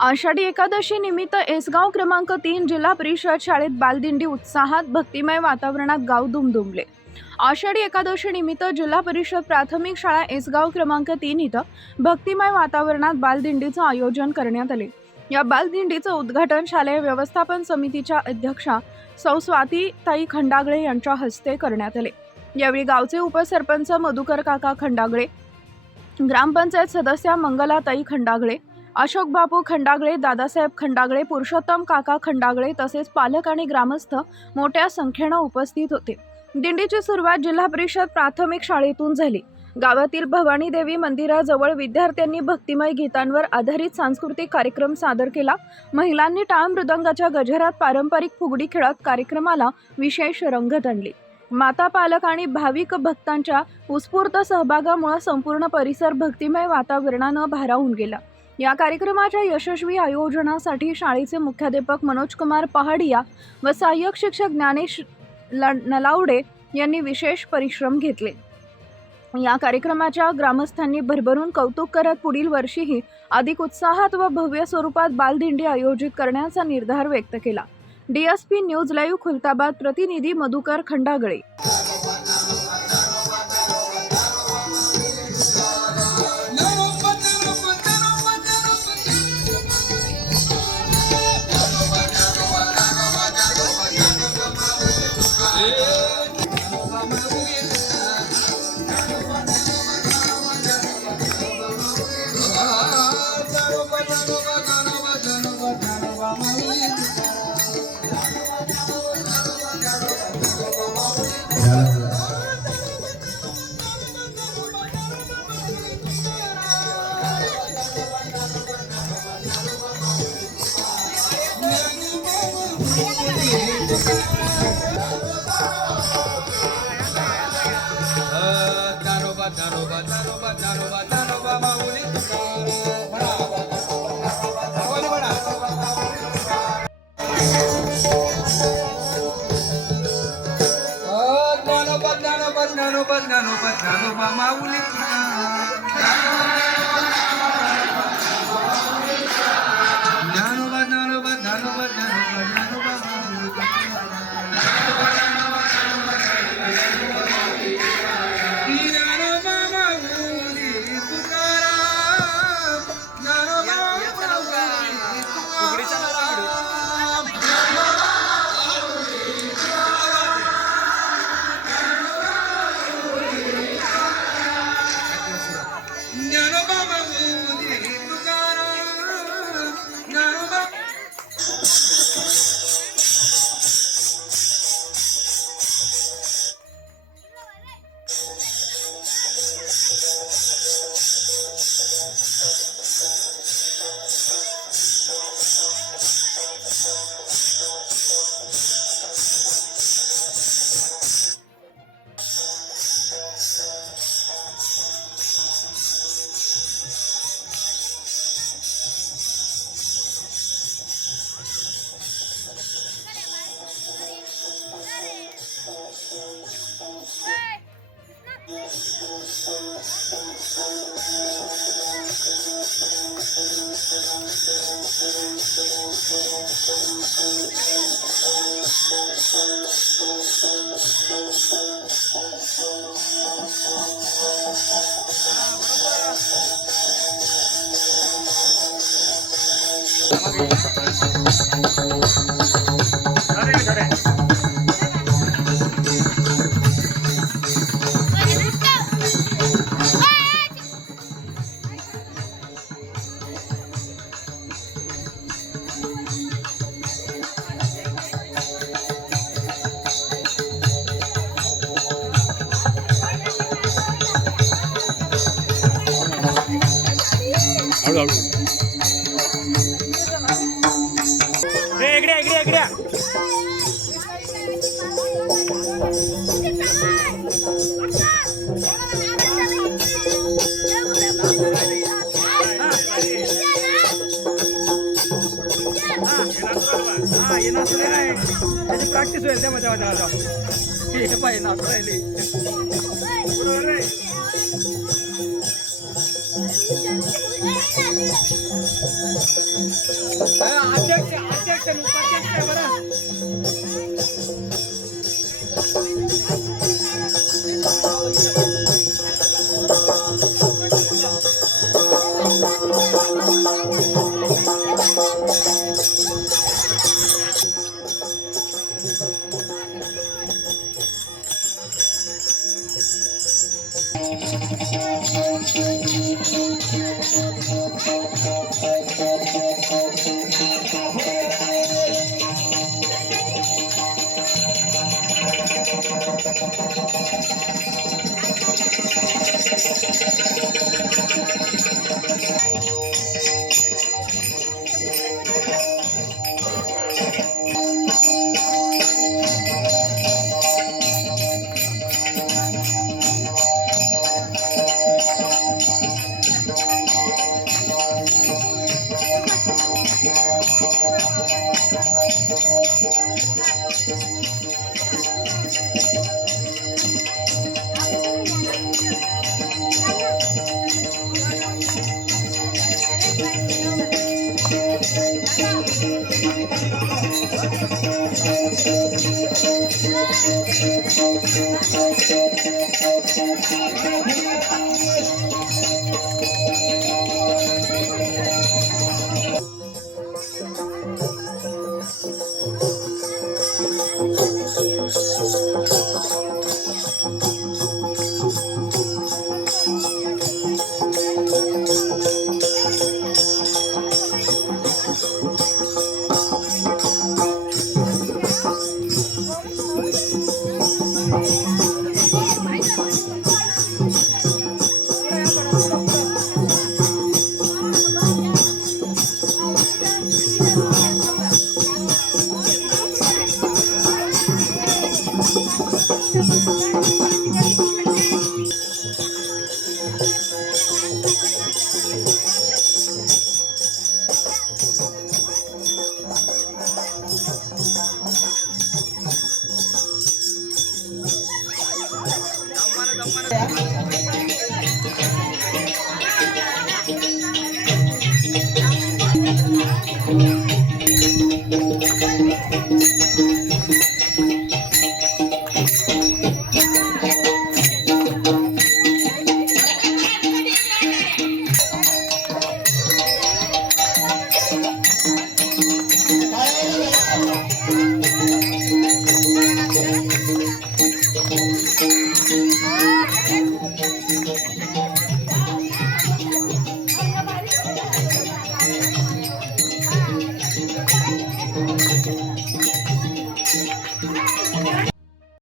आषाढी एकादशी निमित्त एसगाव क्रमांक 3 जिल्हा परिषद शाळेत बालदिंडी उत्साहात भक्तिमय वातावरणात गाव दुमदुमले। आषाढी एकादशी निमित्त जिल्हा परिषद प्राथमिक शाळा एसगाव क्रमांक 3 इथं भक्तिमय वातावरणात बालदिंडीचं आयोजन करण्यात आले। या बालदिंडीचं उद्घाटन शालेय व्यवस्थापन समितीच्या अध्यक्षा सौ स्वातीताई खंडागळे यांच्या हस्ते करण्यात आले। यावेळी गावचे उपसरपंच मधुकर काका खंडागळे, ग्रामपंचायत सदस्या मंगलाताई खंडागळे, अशोक बापू खंडागळे, दादासाहेब खंडागळे, पुरुषोत्तम काका खंडागळे तसेच पालक आणि ग्रामस्थ मोठ्या संख्येने उपस्थित होते। दिंडीची सुरुवात जिल्हा परिषद प्राथमिक शाळेतून झाली। गावातील भवानी देवी मंदिराजवळ विद्यार्थ्यांनी भक्तिमय गीतांवर आधारित सांस्कृतिक कार्यक्रम सादर केला। महिलांनी टाळ मृदंगाच्या गजरात पारंपरिक फुगडी खेळत कार्यक्रमाला विशेष रंगत आणली। माता, पालक आणि भाविक भक्तांच्या उत्स्फूर्त सहभागामुळे संपूर्ण परिसर भक्तिमय वातावरणाने भारावून गेला। या कार्यक्रमाच्या यशस्वी आयोजनासाठी शाळेचे मुख्याध्यापक मनोज कुमार पहाडिया व सहाय्यक शिक्षक ज्ञानेश नलावडे यांनी विशेष परिश्रम घेतले। या कार्यक्रमाच्या ग्रामस्थांनी भरभरून कौतुक करत पुढील वर्षीही अधिक उत्साहात व भव्य स्वरूपात बालदिंडी आयोजित करण्याचा निर्धार व्यक्त केला। डीएसपी न्यूज लाईव्ह खुलताबाद प्रतिनिधी मधुकर खंडागळे। प्रैक्टिस होईल त्या मजा मजा ठीक आहे पाहिजे नाच राहिली। अध्यक्ष अध्यक्ष आणि उपाध्यक्ष आहे बरं.